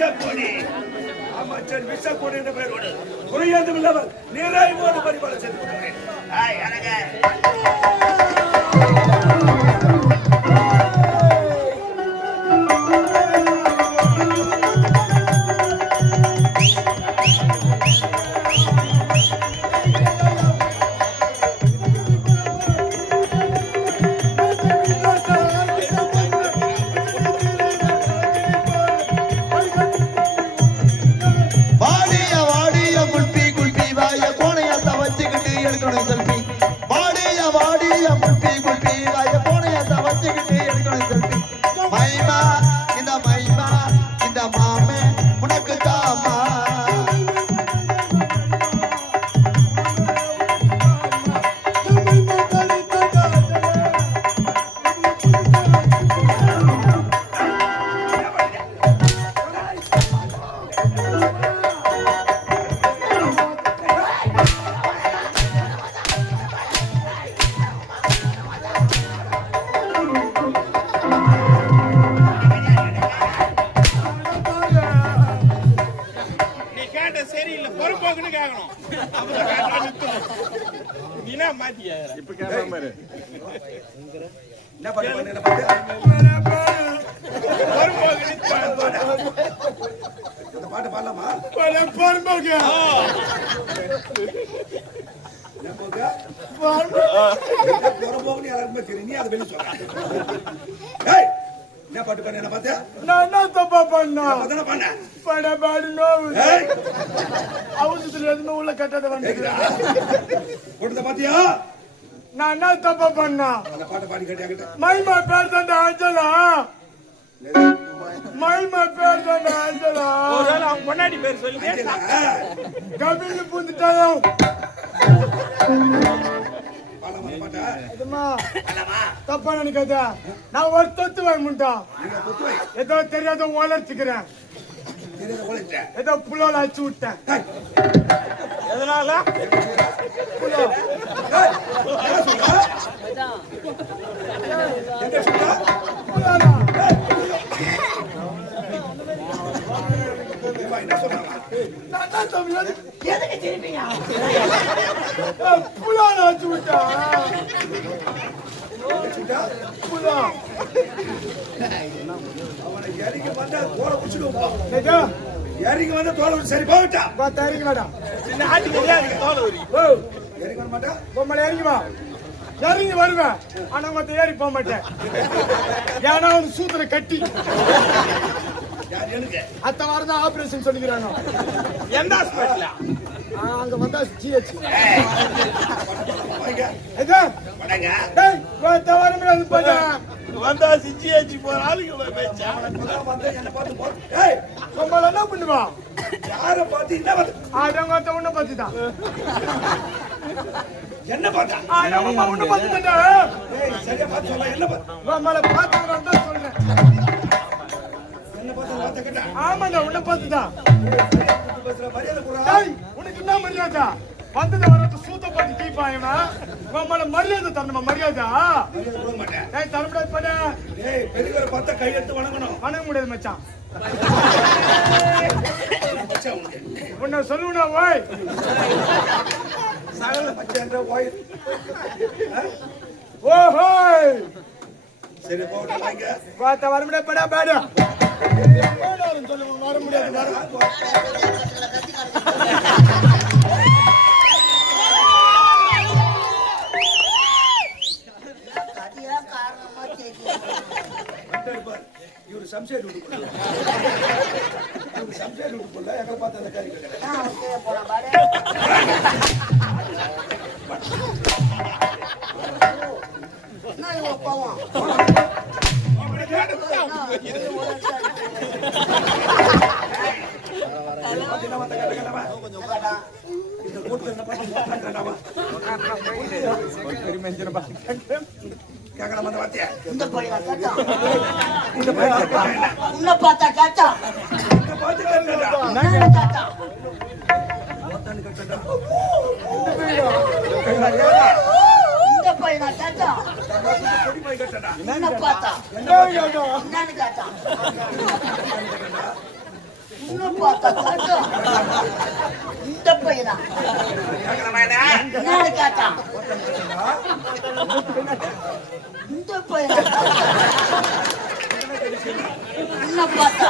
அமைச்சர் விஷக்கொடி அமைச்சர் விஷக்கொடி என்ற பெயரோடு குறையாதும் இல்லாமல் நிறைவோடு பரிபாலம் செய்து கொள்கிறேன். உனக்கு தாம? பொறுப்போக்குன்னு கேட்கணும் நீ மாத்தியா இப்ப என்ன பாட்டு பாடு, என்ன பாட்டு? இந்த பாட்டு பாடலாமா எல்லாருக்குமே தெரியும். நீ அதை வெளியே சொல்ற. என்ன பாட்டு பாடு, என்ன பாட்டு? நான் என்ன தப்பா பண்ணா அதானே பாடுன. பட பாடு நோவு அவசரத்துல எதுவுமே உள்ள கட்டாத வந்து கேக்குதா? போட்டதை பாத்தியா? நான் என்ன தப்பா பண்ணா அந்த பாட்டை பாடி கேட்டியா கிட்ட? மைமா பேர் தாண்டா அஞ்சலா மைமா பேர் தாண்டா அஞ்சலா ஒருவேளை அவன் பொண்டாட்டி பேர் சொல்லி கபில் பூந்துட்டாலும் தப்பா நினைக்காத. நான் ஒரு தொத்து வாங்க முட்டான் நீங்க குத்து வை. ஏதோ தெரியாத உழைச்ச. ஏதோ புலோல அடிச்சு விட்டேன். எதனால? புலோ என்ன? நான் தான் தம்பி, எதுக்கு- திரும்பியா? புலோ. அவனை இறங்கி வந்தா தோலை உரிச்சிடுவோம். ஏதோ இறங்கி வந்தா தோலை சரி போகட்டா பார்த்தா இறங்கி வேண்டாம். இறங்கி வர மாட்டா பொம்மலை இறங்கி வா. இறங்கி வருவேன். ஆனா மத்த ஏறி போக மாட்டேன். ஏன்னா அவன் சூத்திர கட்டி. அத்த வாரம் தான் ஆபரேஷன் சொல்லிக்கிறாங்க எந்த ஹாஸ்பிட்டலா அங்க வந்தா ஜிஹெச் வந்த சிச்சியாச்சி போற இவ்வளவு பேச்சா? என்ன பார்த்து என்ன பண்ணுவா? யாரை பார்த்து என்ன பார்த்து? அத்த உன்ன பத்தி தான் என்ன பார்த்தா? தான் ஏய், சரியா பார்த்து சொல்ல, என்ன பார்த்து? பார்த்தவங்க தான் சொல்றேன். ஆமாடா உன்ன பத்தி தான் சரியா கூப்பிட்டு பேசுற, மரியாதை கொடுறா. டேய் உனக்கு என்ன மரியாதை வந்தது வரது சூத்த பண்ணி கீப்பாயமா பொம்மலை மரியாதை தரணுமா மரியாதை. டேய் தரப்படாது பண்ண ஏய், பெரியவரை பார்த்தா கையெடுத்து வணங்கணும். வணங்க முடியாது மச்சான். உன்னை சொல்லுவா ஓய்? ஓஹோய் சரி, போகட்டும், வாங்க. பார்த்த வர முடியாது படா பேடு வர முடியாது இவரு சம்சைட் விட்டு விட்டு எங்களை பார்த்து அந்த கேட்கறேன் இந்த பையனா கேட்டான்? இந்த பையன். உன்னை பார்த்தா கேட்டான்? பார்த்தா? என்ன? என்னன்னு கேட்டான்? பார்த்தா? இந்த பையனா? என்னன்னு கேட்டான்? இந்த பையனா என்ன பார்த்து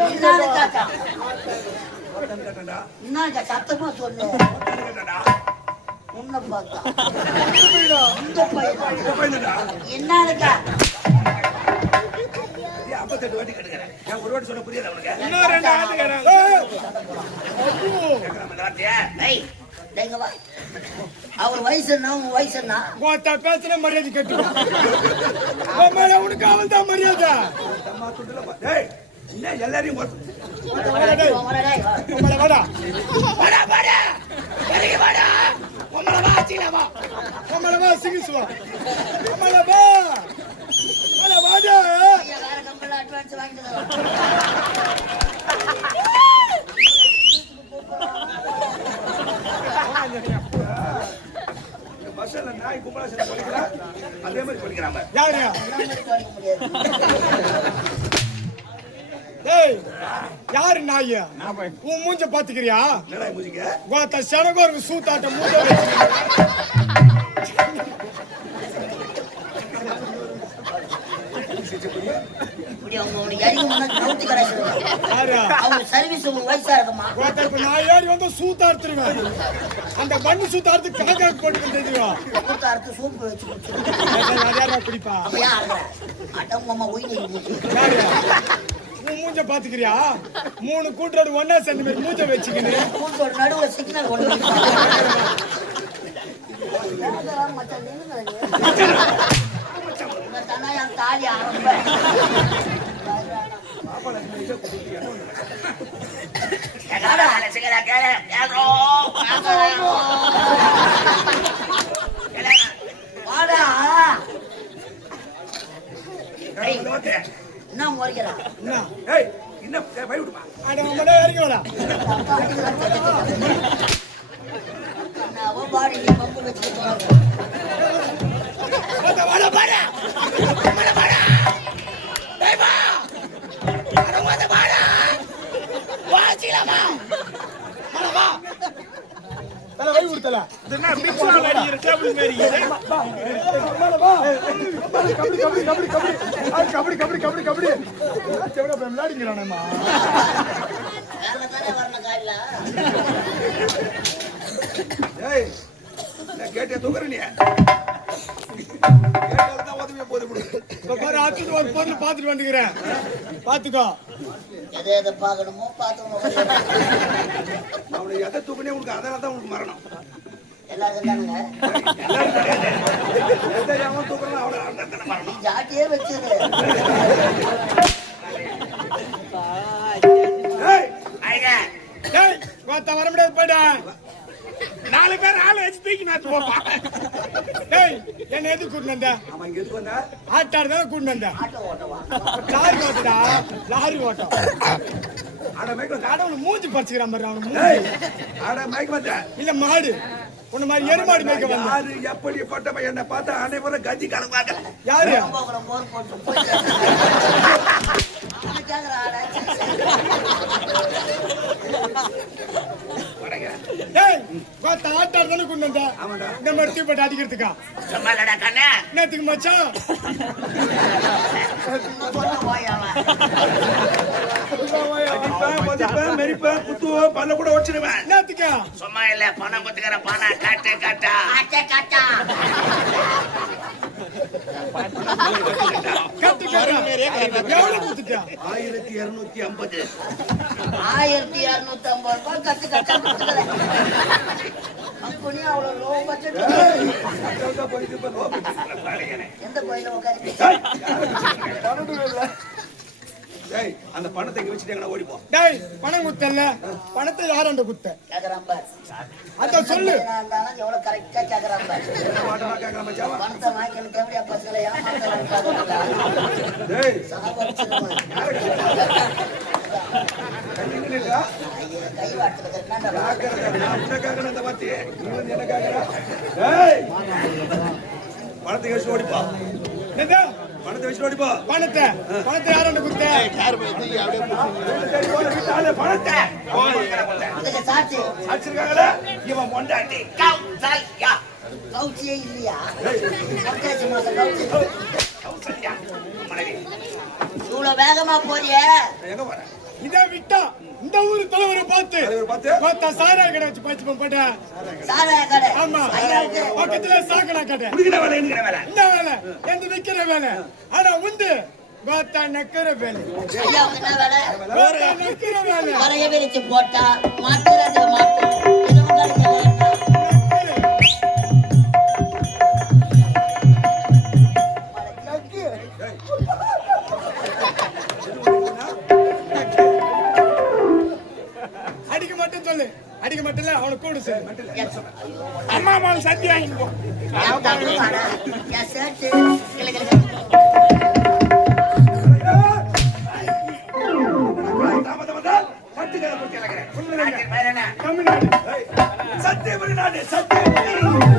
என்னன்னு கேட்டான்? சத்தமா சொல்லு உன்னை பார்த்தா. இந்த பையனா? ஏன் ஐம்பத்தெட்டு வாட்டி கேட்டுக்கிறேன் நான் ஒரு வாட்டி சொன்ன புரியாது அவனுக்கு இன்னும் ரெண்டு ஆட்டு கேட்டாங்க கேட்கலாமா இந்த வார்த்தையை ஏய், டேய் இங்க வா. அவர் வயசு என்ன உன் வயசு என்ன? உன்கிட்ட பேசின மரியாதை கட்டுவா உன் மேல உனக்கு அவள் தான் மரியாதை. அம்மா துண்டுல பா- டேய் என்ன எல்லாரையும் வாடா, வாடா. வாடா வாடா இறங்கி வாடா உம்மள வா சீக்கிரம் வா உங்களை வா சிகிச்சுவா? உங்களை வா உங்களை வாடா! ஐயா, வேற கம்பெனில advance வாங்கிட்டு தரோம். இந்த பஸ்ல நாய் கும்பலா சேர்ந்து படிக்கிறா அதே மாதிரி படிக்கிறான் பாரு. யாரு நாய்? உன் மூஞ்ச பாத்துக்கிறியா? என்னடா மூஞ்சிங்க? கோத்த சனகோருக்கு சூத்தாட்ட மூஞ்ச அந்த மண்ணு சூத்தாடுத்து கணக்காக்கு போட்டு தெரியும்? சோப்பு வச்சு குடிப்பா? அப்ப ஏன் மூஞ்ச பாத்துக்கிறியா? மூணு கூட்டுறது ஒன்னா சேர்ந்த மாதிரி மூஞ்ச வச்சுக்கின்னு. கூட்டோட நடுவுல signal ஒண்ணு தாலி கேளோ? வாடா. என்ன முறைக்கிறா என்ன? ஏய் என்ன பை விடுமா அட உங்களே இறங்கி வாடா. நான் பாடி பம்பு வச்சுக்கிட்டு வாடா, வாடா, வாடா. தல, வை கொடுத்தல. இது என்ன மிக்ஸ் அடிக்கிற டேபிள் மாதிரி மேல வா. கபடி, கபடி, கபடி, கபடி, கபடி. கபடி, கபடி, கபடி, காலைல ஏய் நான் கேட்டே தூக்குற போது பாரு, ஒரு பொருள் வந்துக்கிறேன். பார்த்துக்கோ எதை எதை பாக்கணுமோ பார்த்து அவனை எதை தூக்குனே உனக்கு அதனால தான் உனக்கு மரணம் ஜாட்டியே வச்சது ஏய் வர முடியாது போயிட்டான் நாலு பேர் ஆளை வச்சு தூக்கி நாத்து போப்பான் டேய் என்ன எதுக்கு கூட்டிட்டு வந்த? அவன் இங்க எதுக்கு வந்தா? ஆட்டாடு தானே கூட்டிட்டு வந்த? லாரி ஓட்டுடா லாரி ஓட்டம். ஆட மயக்க வந்தா கடவுள் மூஞ்சி பறிச்சுக்கிறான் பாரு அவனு ஏய் இல்ல மாடு. உன்ன மாதிரி எருமாடு மேய்க்க வந்த யாரு? எப்படிப்பட்ட என்னை பார்த்தா அனைவரும் கஞ்சி கலப்பாங்க. யாரு? போகிற போர் போட்டு போயிட்டு அவனை கேக்குற ஆளை டேய் கோத்தா ஆட்டாடு தானே கூட்டிட்டு வந்த. இந்த மாதிரி தூப்பட்டு அடிக்கிறதுக்கா? சும்மா இல்லடா கண்ணே என்னத்துக்கு மச்சான் மெரிப்பேன் குத்துவேன் பல்ல கூட ஒடிச்சிடுவேன் என்னத்துக்கா சும்மா இல்ல பணம் குத்துக்கிற பணம் காட்டு காட்டா. கொடுத்துட்டியா ஆயிரத்தி இருநூத்தி ஐம்பது ஆயிரத்தி இருநூத்தி ஐம்பது ரூபாய் கட்டு கட்டா அவ்வளவு லோ பட்ஜெட். எந்த கோயில உட்காந்து ஏய், அந்த பணத்தை இங்க வச்சுட்டாங்கன்னா ஓடிப்போம் டேய் பணம் குத்தல பணத்தை யாராண்ட குத்த? கேக்குறான் பார். அத சொல்லு. நான் எவ்வளவு கரெக்டா கேக்குறான் பார். மாட்டமா கேட்கலாம் மச்சான்? பணத்தை வாங்கிக்கணும் தேவையா பசங்களை ஏமாத்தலாம் டேய். கை நான் உன்னை என்ன கேட்கற? டேய், பணத்தை வச்சு ஓடிப்பா? பணத்தை வச்சு ஓடிப்பா பணத்தை பணத்தை சரி, ஓட விட்டு ஆளு, பணத்தை. அதுக்கு சாட்சி. அடிச்சிருக்காங்களே இவன் பொண்டாட்டி. கௌசல்யா கவுச்சியே இல்லையா? பத்தாச்சு மாசம் கவுச்சி. மனைவி. இவ்வளவு வேகமா போறியே? எங்க போற இதை விட்டா இந்த ஊரு தலைவரை பார்த்து தலைவரை பார்த்து? சாரா கடை வச்சு பச்சு போட்ட? ஆமா. பக்கத்துல சாக்கடை கடை. இந்த வேலை எந்த விக்கிற வேலை? ஆனா உண்டு. கோத்தா நக்கிற வேலை. நக்கிற போட்டா மாட்டுறது மாட்டு. தமிழ்நாடு சத்தியபுரி நாடு சத்தியபுரி